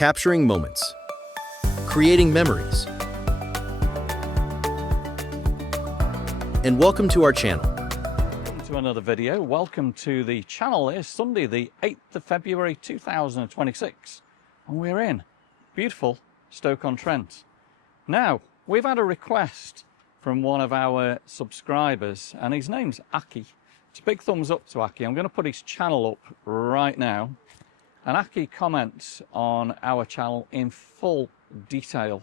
capturing moments, creating memories. And welcome to our channel. Welcome to another video. Welcome to the channel. It's Sunday, the 8th of February 2026, and we're in beautiful Stoke-on-Trent. Now, we've had a request from one of our subscribers, and his name's Aki. It's a big thumbs up to Aki. I'm going to put his channel up right now. And Aki comments on our channel in full detail,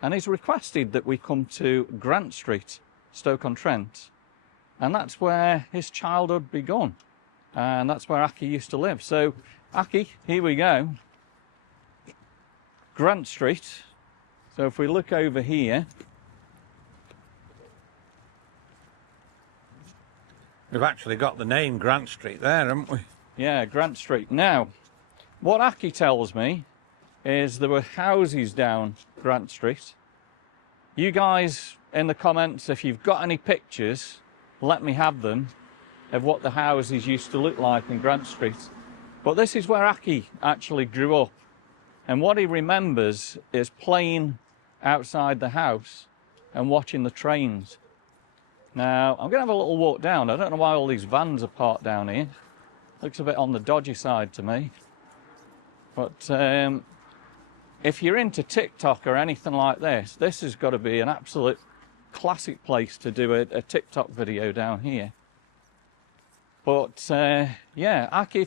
and he's requested that we come to Grant Street, Stoke-on-Trent, and that's where his childhood begun, and that's where Aki used to live. So Aki, here we go, Grant Street. So if we look over here, we've actually got the name Grant Street there, haven't we? Yeah, Grant Street. Now, what Aki tells me is there were houses down Grant Street. You guys in the comments, if you've got any pictures, let me have them of what the houses used to look like in Grant Street. But this is where Aki actually grew up, and what he remembers is playing outside the house and watching the trains. Now, I'm going to have a little walk down. I don't know why all these vans are parked down here. Looks a bit on the dodgy side to me. But if you're into TikTok or anything like this has got to be an absolute classic place to do a TikTok video down here. But yeah, Aki,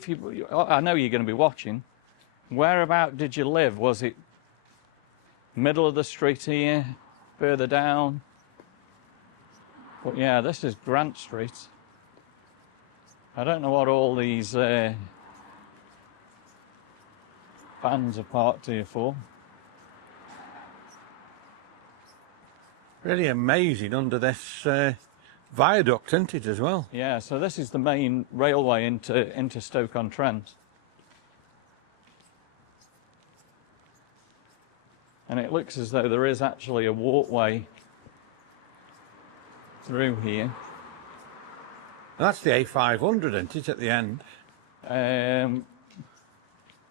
I know you're going to be watching. Whereabout did you live? Was it middle of the street here, further down? But yeah, this is Grant Street. I don't know what all these vans are parked here for. Really amazing under this viaduct, isn't it, as well? Yeah, so this is the main railway into Stoke-on-Trent. And it looks as though there is actually a walkway through here. That's the A500, isn't it, at the end?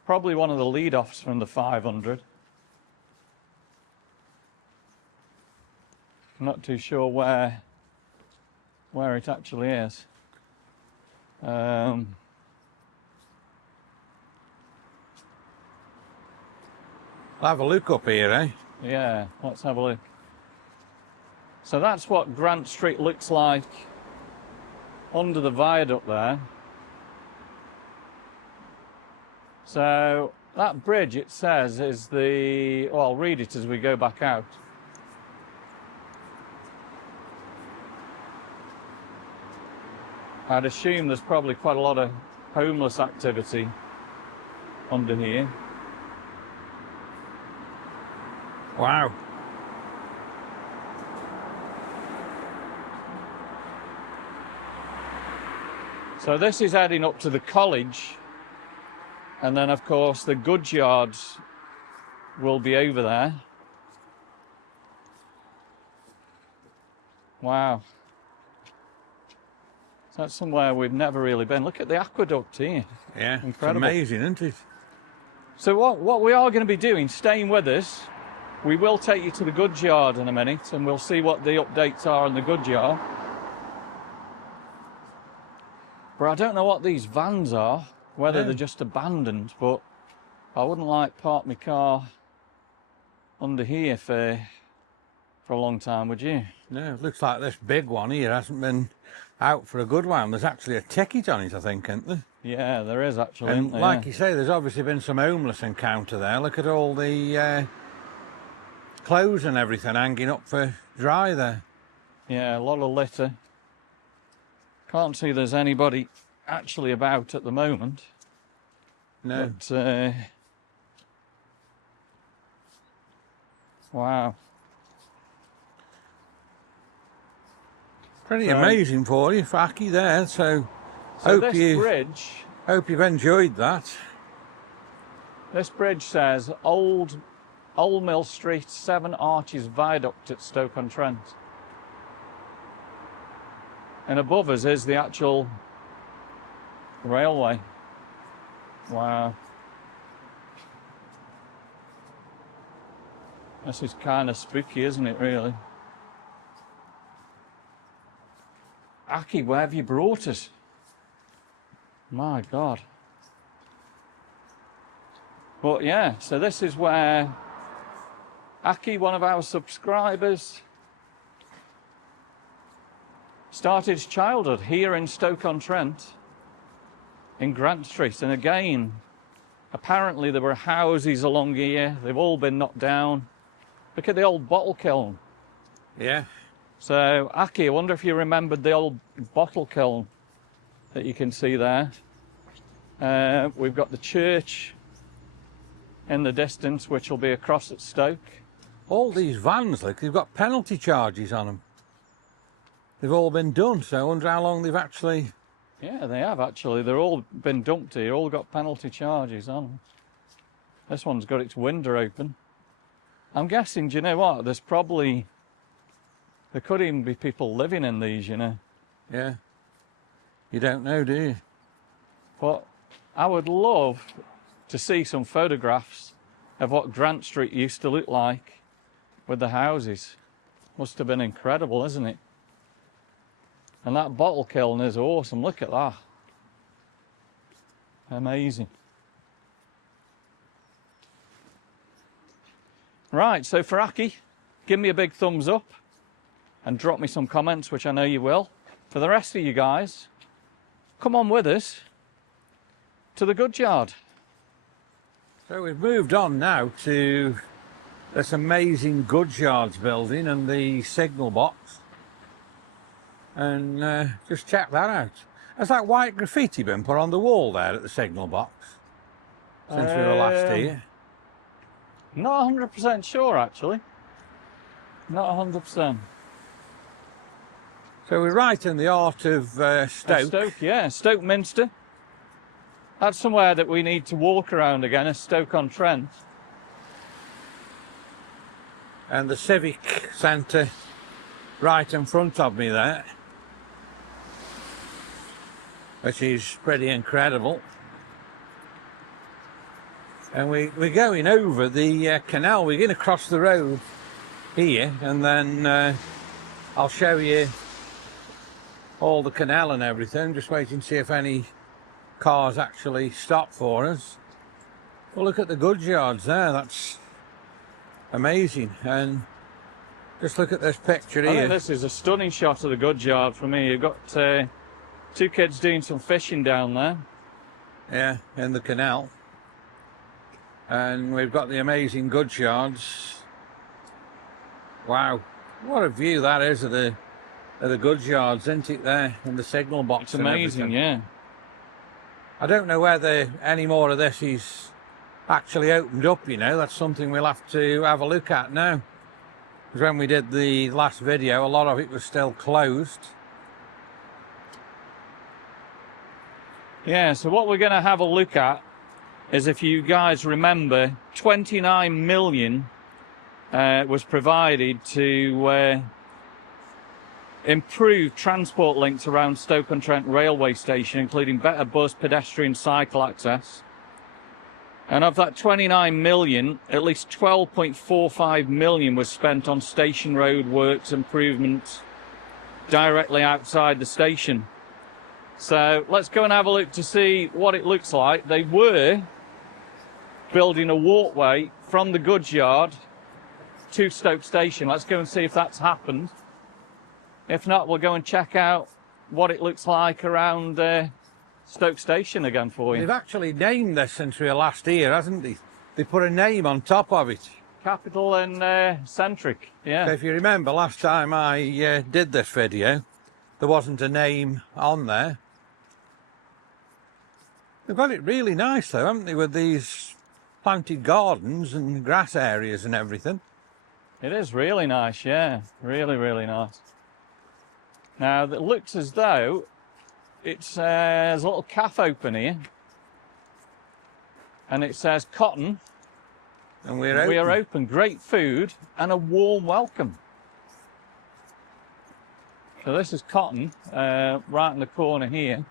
Probably one of the lead-offs from the 500. I'm not too sure where it actually is. I'll have a look up here, eh? Yeah, let's have a look. So that's what Grant Street looks like under the viaduct there. So that bridge, it says, is the... well, I'll read it as we go back out. I'd assume there's probably quite a lot of homeless activity under here. Wow. So this is heading up to the college, and then of course the goods yards will be over there. Wow. So that's somewhere we've never really been. Look at the aqueduct here. Yeah, incredible. It's amazing, isn't it? So what we are going to be doing, staying with us, we will take you to the goods yard in a minute, and we'll see what the updates are in the goods yard. But I don't know what these vans are, whether they're just abandoned, but I wouldn't like park my car under here for a long time, would you? No, it looks like this big one here hasn't been out for a good while. There's actually a ticket on it, I think, isn't there? Yeah, there is actually. And like you say, there's obviously been some homeless encounter there. Look at all the clothes and everything hanging up for dry there. Yeah, a lot of litter. Can't see there's anybody actually about at the moment. No. But, wow. Pretty amazing for you, Aki, there. So this bridge... hope you've enjoyed that. This bridge says Old Mill Street, 7 Arches Viaduct at Stoke-on-Trent. And above us is the actual railway. Wow. This is kind of spooky, isn't it, really? Aki, where have you brought us? My God. But yeah, so this is where Aki, one of our subscribers, started his childhood here in Stoke-on-Trent, in Grant Street. And again, apparently there were houses along here. They've all been knocked down. Look at the old bottle kiln. Yeah. So, Aki, I wonder if you remembered the old bottle kiln that you can see there. We've got the church in the distance, which will be across at Stoke. All these vans, look, they've got penalty charges on them. They've all been done, so I wonder how long they've actually... Yeah, they have actually. They're all been dumped here, all got penalty charges on them. This one's got its window open. I'm guessing, do you know what? There could even be people living in these, you know. Yeah. You don't know, do you? But I would love to see some photographs of what Grant Street used to look like with the houses. Must have been incredible, isn't it? And that bottle kiln is awesome. Look at that. Amazing. Right, so for Aki, give me a big thumbs up and drop me some comments, which I know you will. For the rest of you guys, come on with us to the goods yard. So we've moved on now to this amazing goods yards building and the signal box. And just check that out. Has that white graffiti been put on the wall there at the signal box since we were last here? Not 100% sure, actually. Not 100%. So we're right in the heart of Stoke. Stoke, yeah, Stoke Minster. That's somewhere that we need to walk around again, is Stoke-on-Trent. And the Civic Centre right in front of me there, which is pretty incredible. And we're going over the canal. We're going to cross the road here, and then I'll show you all the canal and everything. Just waiting to see if any cars actually stop for us. Well, look at the goods yards there. That's amazing. And just look at this picture here. I think this is a stunning shot of the goods yard for me. You've got two kids doing some fishing down there. Yeah, in the canal. And we've got the amazing goods yards. Wow, what a view that is of the goods yards, isn't it, there in the signal box? It's amazing, yeah. I don't know whether any more of this is actually opened up, you know. That's something we'll have to have a look at now. Because when we did the last video, a lot of it was still closed. Yeah, so what we're going to have a look at is, if you guys remember, 29 million was provided to improve transport links around Stoke-on-Trent railway station, including better bus, pedestrian, cycle access. And of that 29 million, at least 12.45 million was spent on station road works improvements directly outside the station. So let's go and have a look to see what it looks like. They were building a walkway from the goods yard to Stoke Station. Let's go and see if that's happened. If not, we'll go and check out what it looks like around Stoke Station again for you. They've actually named this since we were last here, hasn't they? They put a name on top of it. Capital and Centric, yeah. So if you remember last time I did this video, there wasn't a name on there. They've got it really nice though, haven't they, with these planted gardens and grass areas and everything. It is really nice, yeah. Really, really nice. Now, it looks as though it's there's a little cafe open here. And it says Cotton. And we are open. Great food and a warm welcome. So this is Cotton, right in the corner here.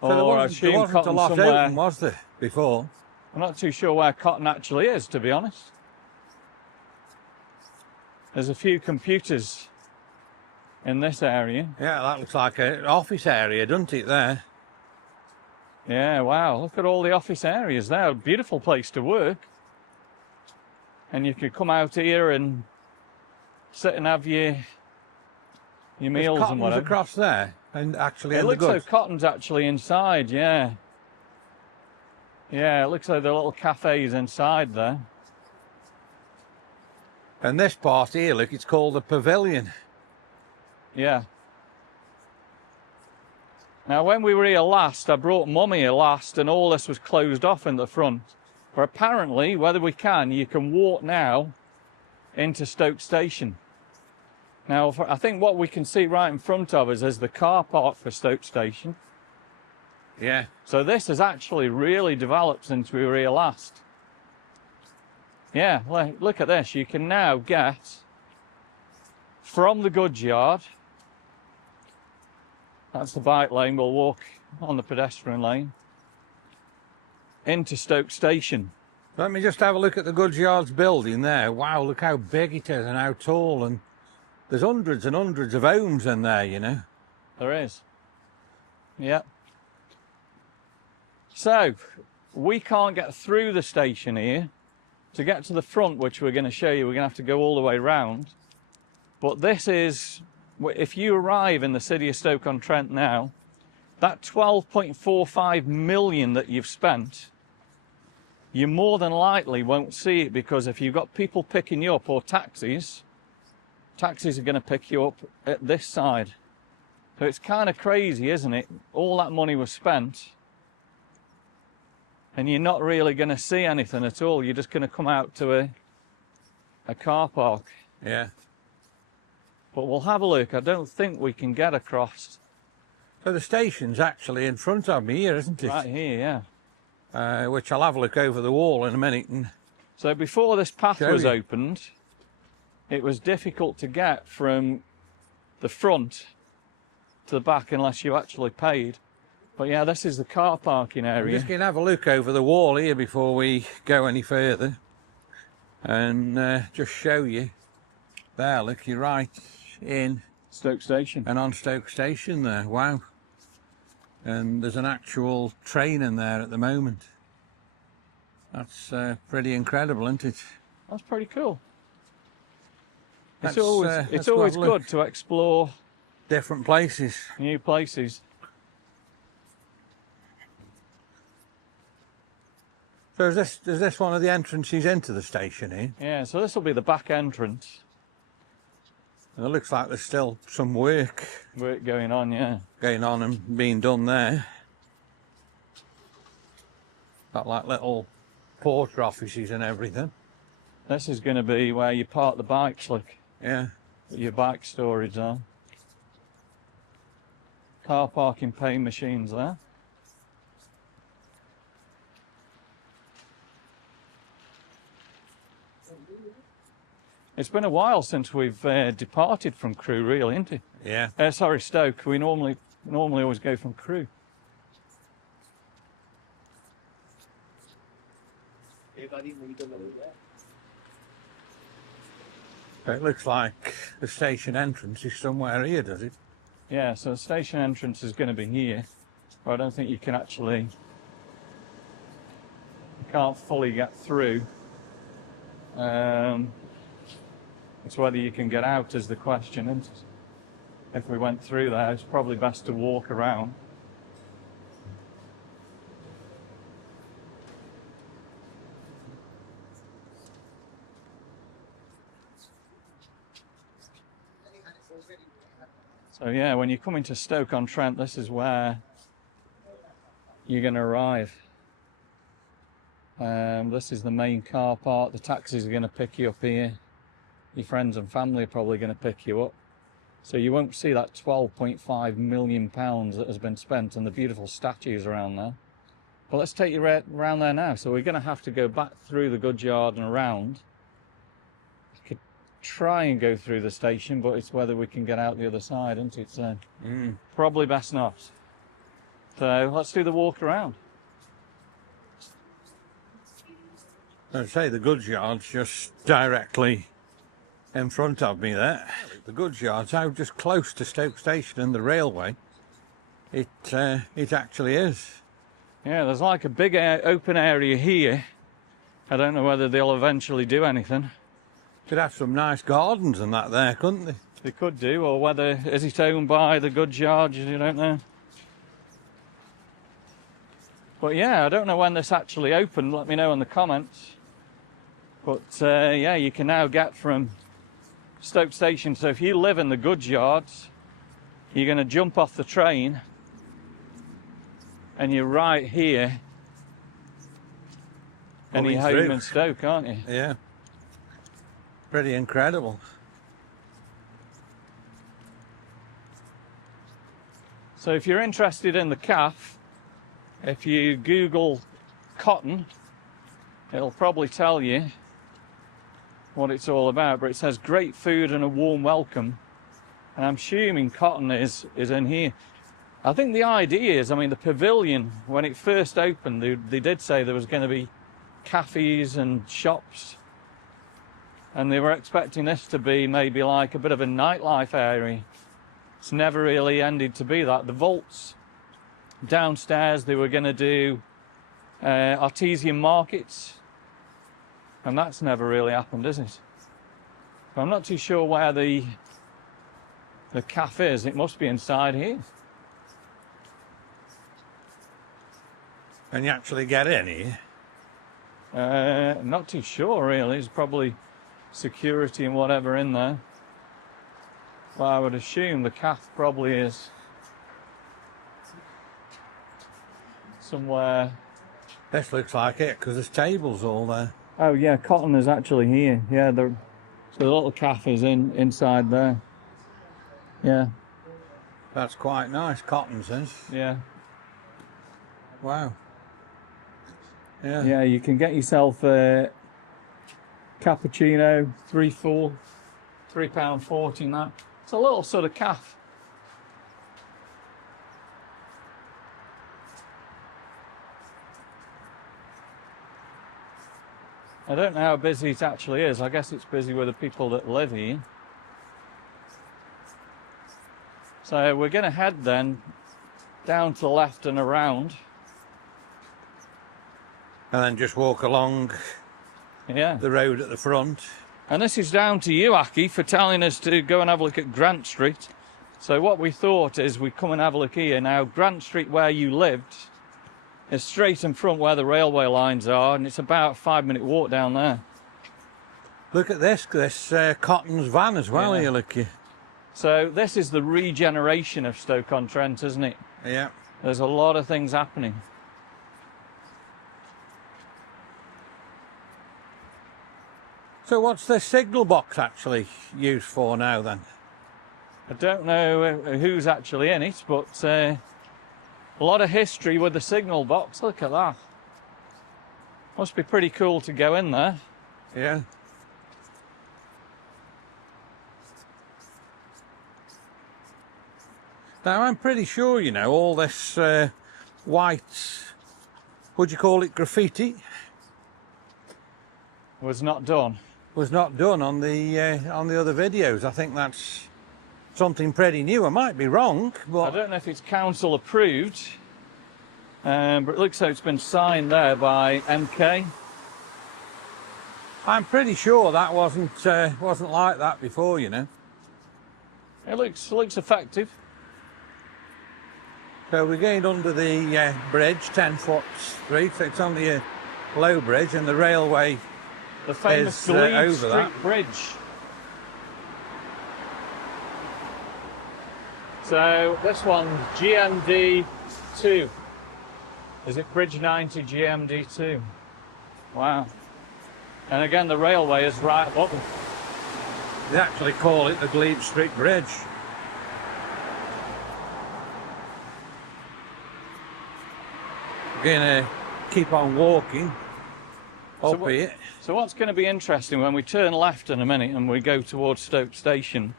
So there wasn't a lot open, was there, before. I'm not too sure where Cotton actually is, to be honest. There's a few computers in this area. Yeah, that looks like an office area, doesn't it, there? Yeah, wow, look at all the office areas there. A beautiful place to work. And you could come out here and sit and have your meals and whatever. Across there, and actually It in the looks like goods. Cotton's actually inside, yeah. Yeah, it looks like the little cafe's inside there. And this part here, look, it's called the pavilion. Yeah. Now, when we were here last, I brought Mum here last, and all this was closed off in the front. But apparently, whether we can, you can walk now into Stoke Station. Now, I think what we can see right in front of us is the car park for Stoke Station. Yeah. So this has actually really developed since we were here last. Yeah, look at this. You can now get from the goods yard. That's the bike lane. We'll walk on the pedestrian lane into Stoke Station. Let me just have a look at the goods yards building there. Wow, look how big it is and how tall, and there's hundreds and hundreds of homes in there, you know. There is. Yep. So, we can't get through the station here. To get to the front, which we're going to show you, we're going to have to go all the way round. But this is, if you arrive in the city of Stoke-on-Trent now, that 12.45 million that you've spent, you more than likely won't see it, because if you've got people picking you up or taxis are going to pick you up at this side. So it's kind of crazy, isn't it? All that money was spent, and you're not really going to see anything at all. You're just going to come out to a car park. Yeah. But we'll have a look. I don't think we can get across. So the station's actually in front of me here, isn't it? Right here, yeah. Which I'll have a look over the wall in a minute. And So before this path show was you. opened, it was difficult to get from the front to the back unless you actually paid. But yeah, this is the car parking I'm area. just going to have a look over the wall here before we go any further. And just show you. There, look, you're right in Stoke Station. and on Stoke Station there. Wow. And there's an actual train in there at the moment. That's pretty incredible, isn't it? That's pretty cool. Let's, It's let's always have a look. good to explore Different places. new places. So is this one of the entrances into the station here? Yeah, so this will be the back entrance. And it looks like there's still some work Going on, yeah. going on and being done there. Got like little porter offices and everything. This is going to be where you park the bikes, look. Yeah. Your bike storage are. Car parking pay machines there. It's been a while since we've departed from Crewe, really, isn't it? Yeah. Sorry, Stoke. We normally always go from Crewe. It looks like the station entrance is somewhere here, does it? Yeah, so the station entrance is going to be here. But I don't think you can actually... You can't fully get through. It's whether you can get out is the question, isn't it? If we went through there, it's probably best to walk around. So yeah, when you come into Stoke-on-Trent, this is where you're going to arrive. This is the main car park. The taxis are going to pick you up here. Your friends and family are probably going to pick you up. So you won't see that £12.5 million that has been spent and the beautiful statues around there. But let's take you around there now. So we're going to have to go back through the goods yard and around. You could try and go through the station, but it's whether we can get out the other side, isn't it? So probably best not. So let's do the walk around. I'd say the goods yard's just directly in front of me there. The goods yard's out just close to Stoke Station and the railway. It actually is. Yeah, there's like a big open area here. I don't know whether they'll eventually do anything. Could have some nice gardens and that there, couldn't they? They could do, or whether is it owned by the goods yard, you don't know. But yeah, I don't know when this actually opened. Let me know in the comments. But yeah, you can now get from Stoke Station. So if you live in the goods yards, you're going to jump off the train and you're right here. And you're home in Stoke, aren't you? Yeah. Pretty incredible. So if you're interested in the calf, if you Google cotton, it'll probably tell you what it's all about. But it says great food and a warm welcome. And I'm assuming cotton is in here. I think the idea is, I mean, the pavilion, when it first opened, they did say there was going to be cafes and shops. And they were expecting this to be maybe like a bit of a nightlife area. It's never really ended to be that. The vaults downstairs, they were going to do artesian markets. And that's never really happened, is it? But I'm not too sure where the cafe is. It must be inside here. Can you actually get in here? Not too sure, really. There's probably security and whatever in there. Well, I would assume the calf probably is somewhere. This looks like it because there's tables all there. Oh yeah, cotton is actually here. Yeah, so the little calf is inside there. Yeah. That's quite nice. Cotton's is. Yeah. Wow. Yeah. Yeah, you can get yourself a cappuccino, £3.40 and that. It's a little sort of calf. I don't know how busy it actually is. I guess it's busy with the people that live here. So we're going to head then down to the left and around. And then just walk along the road at the front. And this is down to you, Aki, for telling us to go and have a look at Grant Street. So what we thought is we'd come and have a look here. Now, Grant Street, where you lived, is straight in front where the railway lines are, and it's about a 5-minute walk down there. Look at this Cotton's van as well here, look you. So this is the regeneration of Stoke-on-Trent, isn't it? Yeah. There's a lot of things happening. So what's the signal box actually used for now then? I don't know who's actually in it, but a lot of history with the signal box. Look at that. Must be pretty cool to go in there. Yeah. Now I'm pretty sure, you know, all this white, would you call it graffiti? Was not done. Was not done on the other videos. I think that's something pretty new. I might be wrong, but I don't know if it's council approved, but it looks like it's been signed there by MK. I'm pretty sure that wasn't like that before, you know. It looks effective. So we're going under the bridge, 10-foot street. So it's only a low bridge, and the railway. The famous over Glebe Street that. Bridge. So this one's GMD2. Is it Bridge 90 GMD2? Wow. And again, the railway is right up. They actually call it the Glebe Street Bridge. We're going to keep on walking up here. So what's going to be interesting when we turn left in a minute and we go towards Stoke Station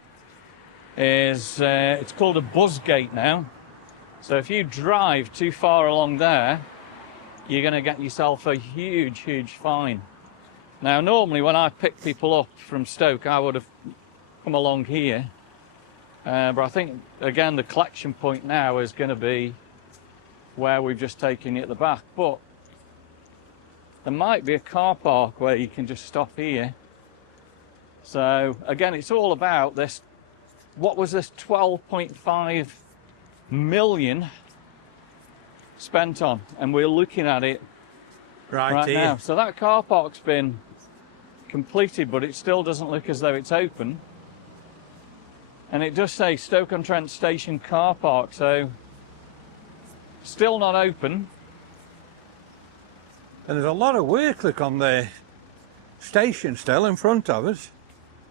is it's called a buzz gate now. So if you drive too far along there, you're going to get yourself a huge fine. Now, normally when I pick people up from Stoke, I would have come along here. But I think, again, the collection point now is going to be where we've just taken you at the back. But there might be a car park where you can just stop here. So, again, it's all about this. What was this 12.5 million spent on? And we're looking at it right here. now. So that car park's been completed, but it still doesn't look as though it's open. And it does say Stoke-on-Trent Station car park, so still not open. And there's a lot of work, look, on the station still in front of us.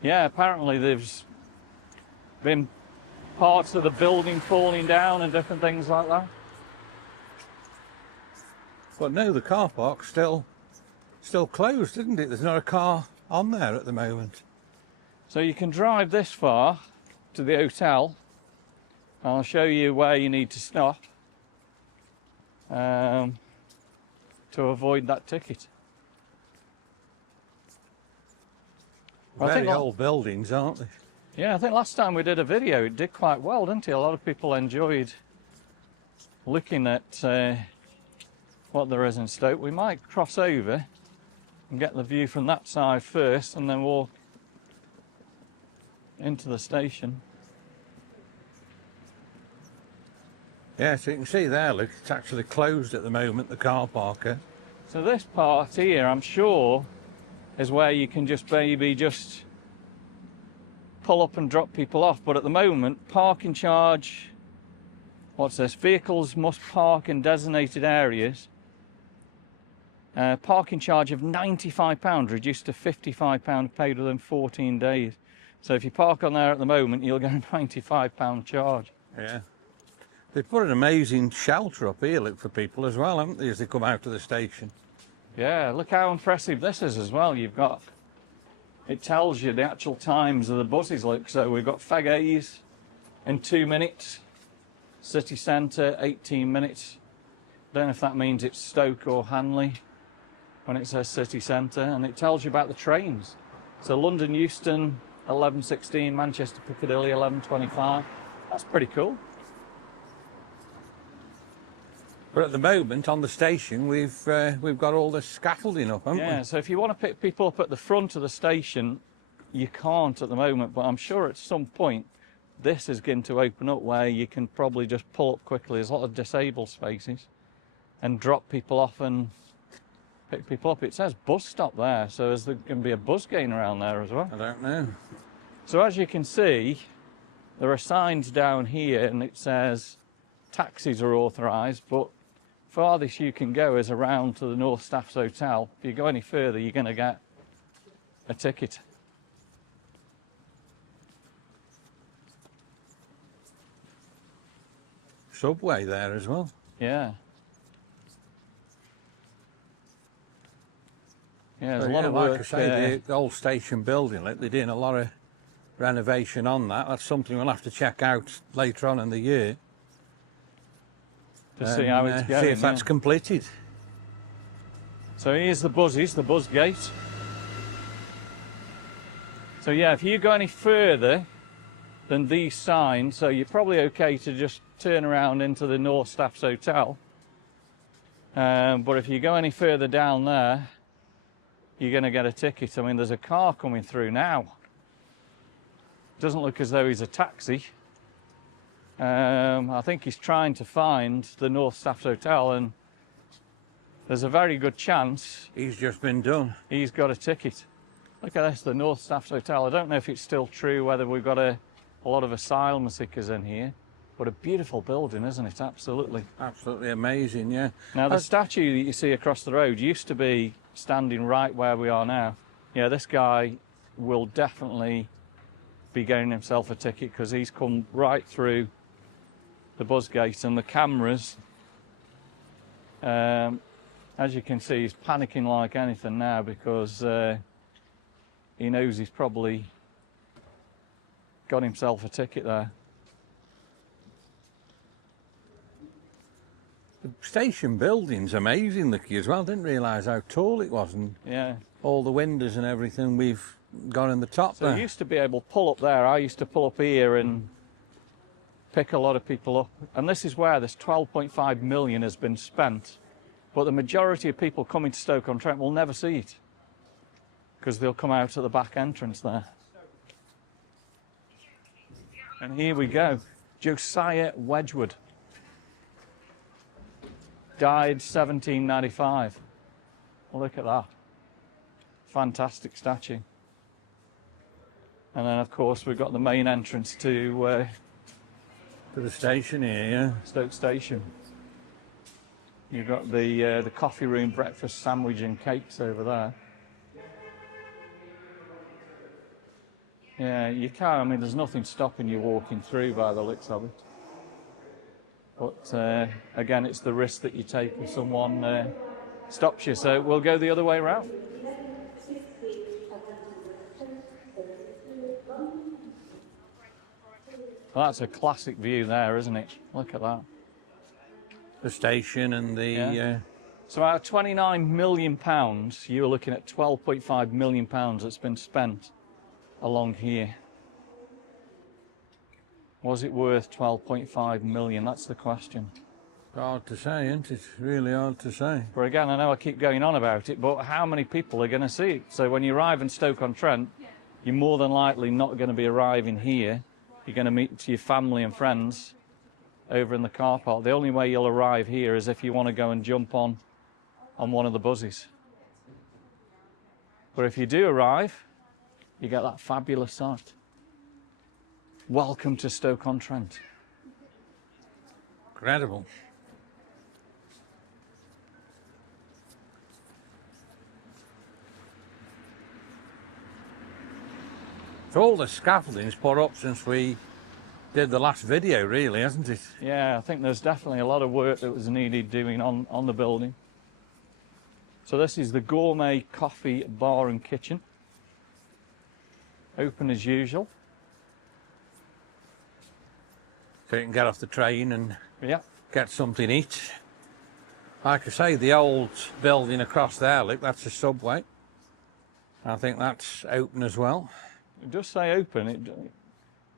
Yeah, apparently there's been parts of the building falling down and different things like that. But no, the car park's still closed, isn't it? There's not a car on there at the moment. So you can drive this far to the hotel. I'll show you where you need to stop to avoid that ticket. Very old buildings, aren't they? Yeah, I think last time we did a video, it did quite well, didn't it? A lot of people enjoyed looking at what there is in Stoke. We might cross over and get the view from that side first and then walk into the station. Yeah, so you can see there, look, it's actually closed at the moment, the car park. So this part here, I'm sure, is where you can just maybe just pull up and drop people off. But at the moment, parking charge, what's this? Vehicles must park in designated areas. Parking charge of £95 reduced to £55 paid within 14 days. So if you park on there at the moment, you'll get a £95 charge. Yeah. They've put an amazing shelter up here, look, for people as well, haven't they, as they come out of the station? Yeah, look how impressive this is as well. You've got, it tells you the actual times of the buses, look. So we've got Fagays in 2 minutes, city centre 18 minutes. Don't know if that means it's Stoke or Hanley when it says city centre, and it tells you about the trains. So London Euston 11:16, Manchester Piccadilly 11:25. That's pretty cool. But at the moment on the station we've got all the scaffolding up, haven't we? Yeah, so if you want to pick people up at the front of the station, you can't at the moment, but I'm sure at some point this is going to open up where you can probably just pull up quickly. There's a lot of disabled spaces and drop people off and pick people up. It says bus stop there, so is there going to be a bus going around there as well? I don't know. So as you can see, there are signs down here and it says taxis are authorised, but farthest you can go is around to the North Staff's Hotel. If you go any further, you're going to get a ticket. Subway there as well. Yeah. Yeah, there's a lot of work. Like I say, the old station building, like, they're doing a lot of renovation on that. That's something we'll have to check out later on in the year. To see how it's going. See if that's completed. So here's the buses, the bus gate. So yeah, if you go any further than these signs, so you're probably okay to just turn around into the North Staff's Hotel. But if you go any further down there, you're going to get a ticket. I mean, there's a car coming through now. Doesn't look as though he's a taxi. I think he's trying to find the North Staff's Hotel, and there's a very good chance He's just been done. he's got a ticket. Look at this, the North Staff's Hotel. I don't know if it's still true, whether we've got a lot of asylum seekers in here, but a beautiful building, isn't it? Absolutely. Absolutely amazing, yeah. Now, the statue that you see across the road used to be standing right where we are now. Yeah, this guy will definitely be getting himself a ticket because he's come right through the bus gate, and the cameras, as you can see, he's panicking like anything now because he knows he's probably got himself a ticket there. The station building's amazing looking as well. Didn't realise how tall it was, and Yeah. all the windows and everything we've got in the top So there. you used to be able to pull up there. I used to pull up here and pick a lot of people up. And this is where this 12.5 million has been spent. But the majority of people coming to Stoke-on-Trent will never see it, because they'll come out at the back entrance there. And here we go. Josiah Wedgwood. Died 1795. Well, look at that. Fantastic statue. And then, of course, we've got the main entrance to the station here, yeah. Stoke Station. You've got the coffee room, breakfast, sandwich and cakes over there. Yeah, you can. I mean, there's nothing stopping you walking through by the looks of it. But again, it's the risk that you take if someone stops you. So we'll go the other way around. Well, that's a classic view there, isn't it? Look at that. The station and the... Yeah. So out of £29 million, you're looking at £12.5 million that's been spent along here. Was it worth 12.5 million? That's the question. Hard to say, isn't it? Really hard to say. But again, I know I keep going on about it, but how many people are going to see it? So when you arrive in Stoke-on-Trent, you're more than likely not going to be arriving here. You're going to meet your family and friends over in the car park. The only way you'll arrive here is if you want to go and jump on one of the buses. But if you do arrive, you get that fabulous sight. Welcome to Stoke-on-Trent. Incredible. So all the scaffolding's put up since we did the last video, really, hasn't it? Yeah, I think there's definitely a lot of work that was needed doing on the building. So this is the gourmet coffee bar and kitchen. Open as usual. So you can get off the train and Yeah. get something to eat. Like I say, the old building across there, look, that's a Subway. I think that's open as well. It does say open. It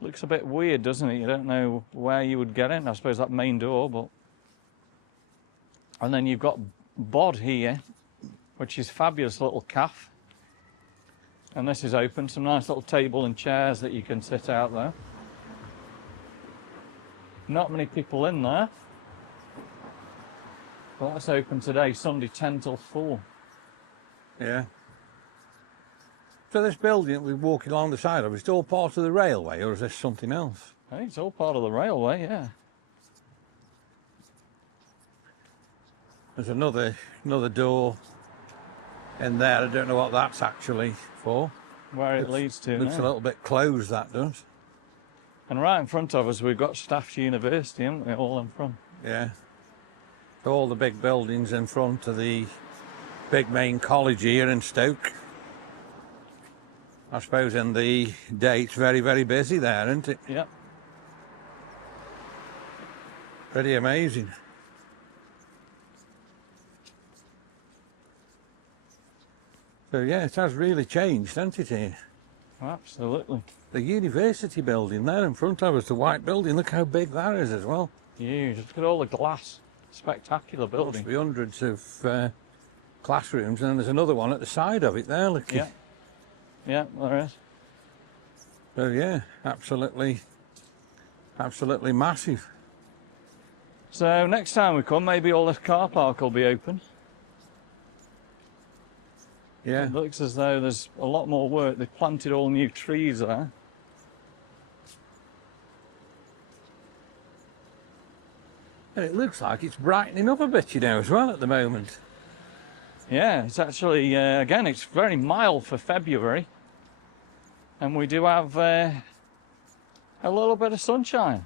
looks a bit weird, doesn't it? You don't know where you would get in. I suppose that main door, but... And then you've got Bod here, which is fabulous little cafe. And this is open. Some nice little table and chairs that you can sit out there. Not many people in there. But that's open today, Sunday 10 till 4. Yeah. So this building that we're walking along the side of, is it all part of the railway, or is this something else? I think it's all part of the railway, yeah. There's another door in there. I don't know what that's actually for. Where it leads to Looks a now. little bit closed, that does. And right in front of us, we've got Staffs University, haven't we, all in front? Yeah. So all the big buildings in front of the big main college here in Stoke. I suppose in the day it's very, very busy there, isn't it? Yep. Pretty amazing. So yeah, it has really changed, hasn't it, here? Absolutely. The university building there in front of us, the white building, look how big that is as well. Huge. Look at all the glass. Spectacular building. Must be hundreds of classrooms, and there's another one at the side of it there, look. Yeah. Yeah, there is. So yeah, absolutely massive. So next time we come, maybe all this car park will be open. Yeah. It looks as though there's a lot more work. They've planted all new trees there. And it looks like it's brightening up a bit, you know, as well at the moment. Yeah, it's actually, again, it's very mild for February. And we do have a little bit of sunshine.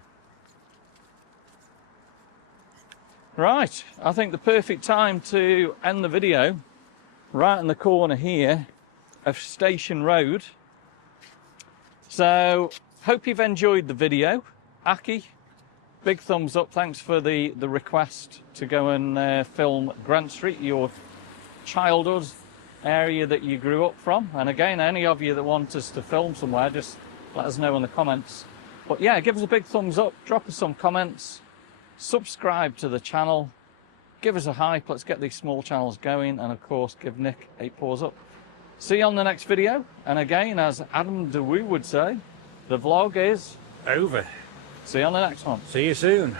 Right, I think the perfect time to end the video, right in the corner here of Station Road. So, hope you've enjoyed the video. Aki, big thumbs up. Thanks for the request to go and film Grant Street, your childhood area that you grew up from. And again, any of you that want us to film somewhere, just let us know in the comments. But yeah, give us a big thumbs up, drop us some comments, subscribe to the channel, give us a hype. Let's get these small channels going, and of course give Nick a paws up. See you on the next video. And again, as Adam DeWoo would say, the vlog is Over. see you on the next one. See you soon.